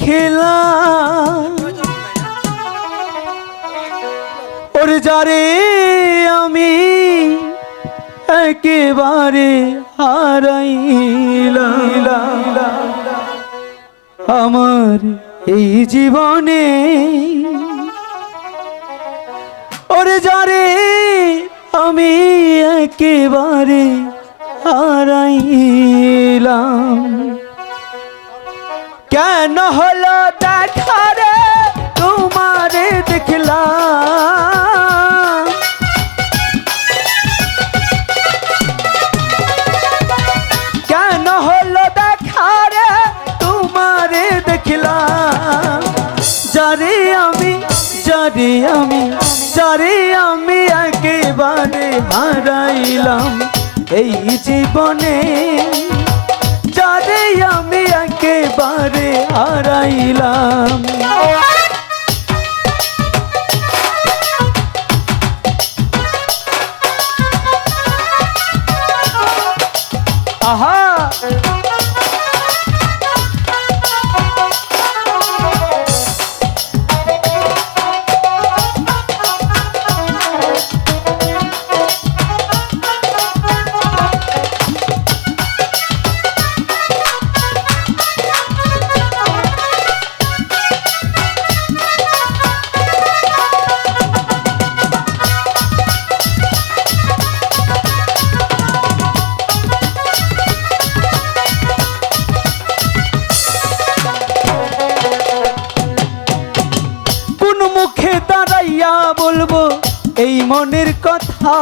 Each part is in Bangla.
দেখলাম ওর যারে আমি একেবারে হারাইলাম আমার এই জীবনে ওরে যারে আমি একেবারে হারাইলাম কেন হলো দেখা রে তোমারে দেখলাম কেন হলো দেখা রে তোমারে দেখলাম যারে আমি একেবারে হারাইলাম এই জীবনে যারে আমি একেবারে হারাইলাম আহা বলবো এই মনের কথা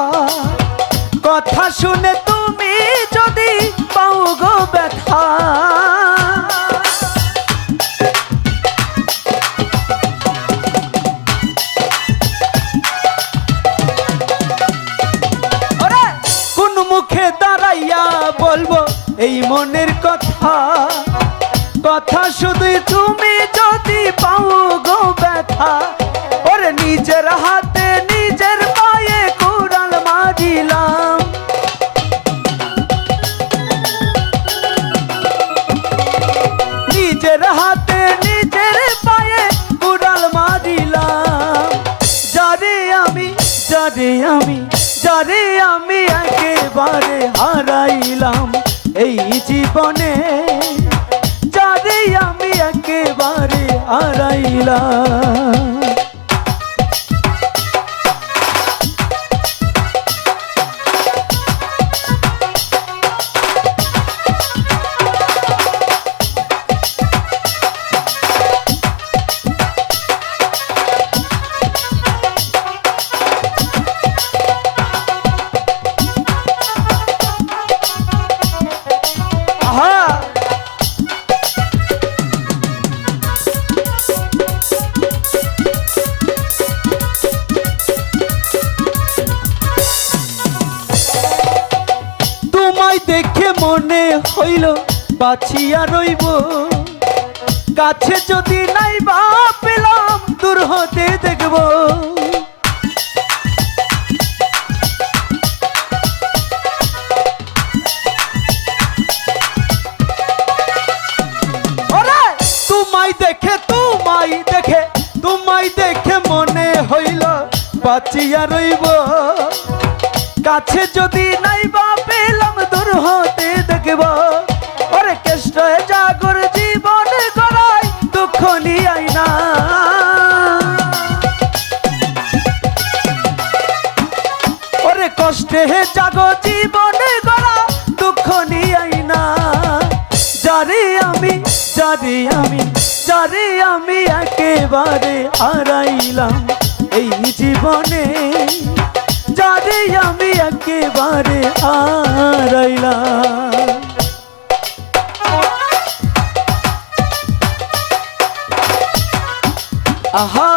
কথা শুনে তুমি যদি পাও গো ব্যথা কোন মুখে দাঁড়াইয়া বলবো এই মনের কথা কথা শুধু তুমি যদি পাও গো ব্যথা ওরে নিজের হাতে নিজের পায়ে কুড়াল মারিলাম নিজের হাতে নিজের পায়ে কুড়াল মারিলাম যারে আমি একেবারে হারাইলাম এই জীবনে যারে আমি একেবারে হারাইলাম দেখে মনে হইল বাঁচিয়া রইব কাছে যদি নাই বা পেলাম দূর হতে দেখব তোমায় দেখে মনে হইল বাঁচিয়া রইব কাছে যদি নাই বা পেলাম দূর হতে দেখব ওরে কষ্ট জাগর জীবন গড়াই দুঃখ নিয়াই না ওরে কষ্টে জাগো জীবন গড়া দুঃখ নিয়াই না যারে আমি একেবারে হারাইলাম এই জীবনে যারে আমি একেবারে হারাইলাম আহা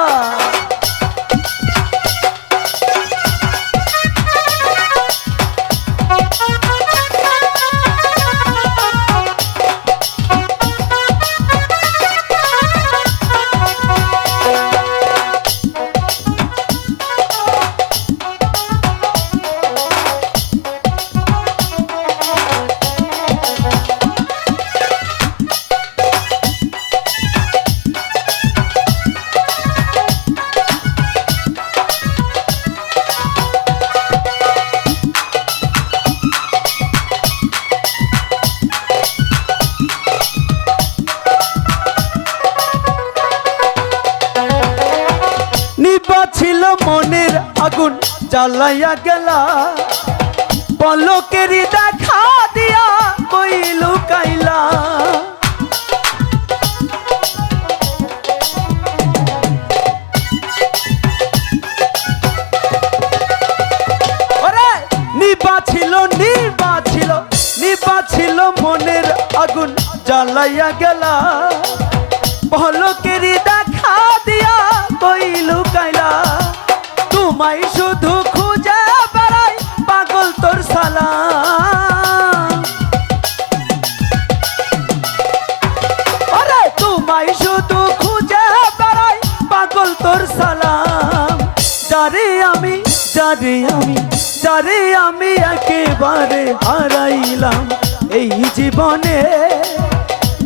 ছিল মনের আগুন জ্বালাইয়া গেলা পলকেরই দেখা দিয়া কই লুকাইলা ওরে নিবা ছিল মনের আগুন জ্বালাইয়া গেলা পলকেরই দেখা দিয়া কই লুকাইলা তোমায় শুধু খুঁজে বেড়াই পাগল তোর সালাম আরে তোমায় শুধু খুঁজে বেড়াই পাগল তোর সালাম যারে আমি একেবারে হারাইলাম এই জীবনে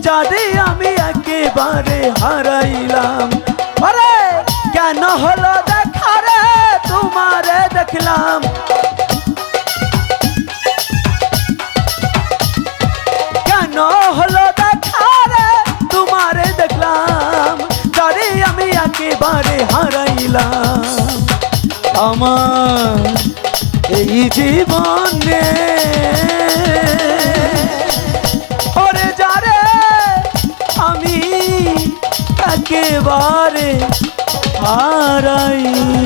যারে আমি একেবারে হারাইলাম আরে কেন হলো দেখা রে তোমারে দেখলাম কেন হলো দেখা রে তোমারে দেখলাম যারে আমি একেবারে হারাইলাম আমার এই জীবনে ওরে যারে আমি একেবারে হারাইলাম।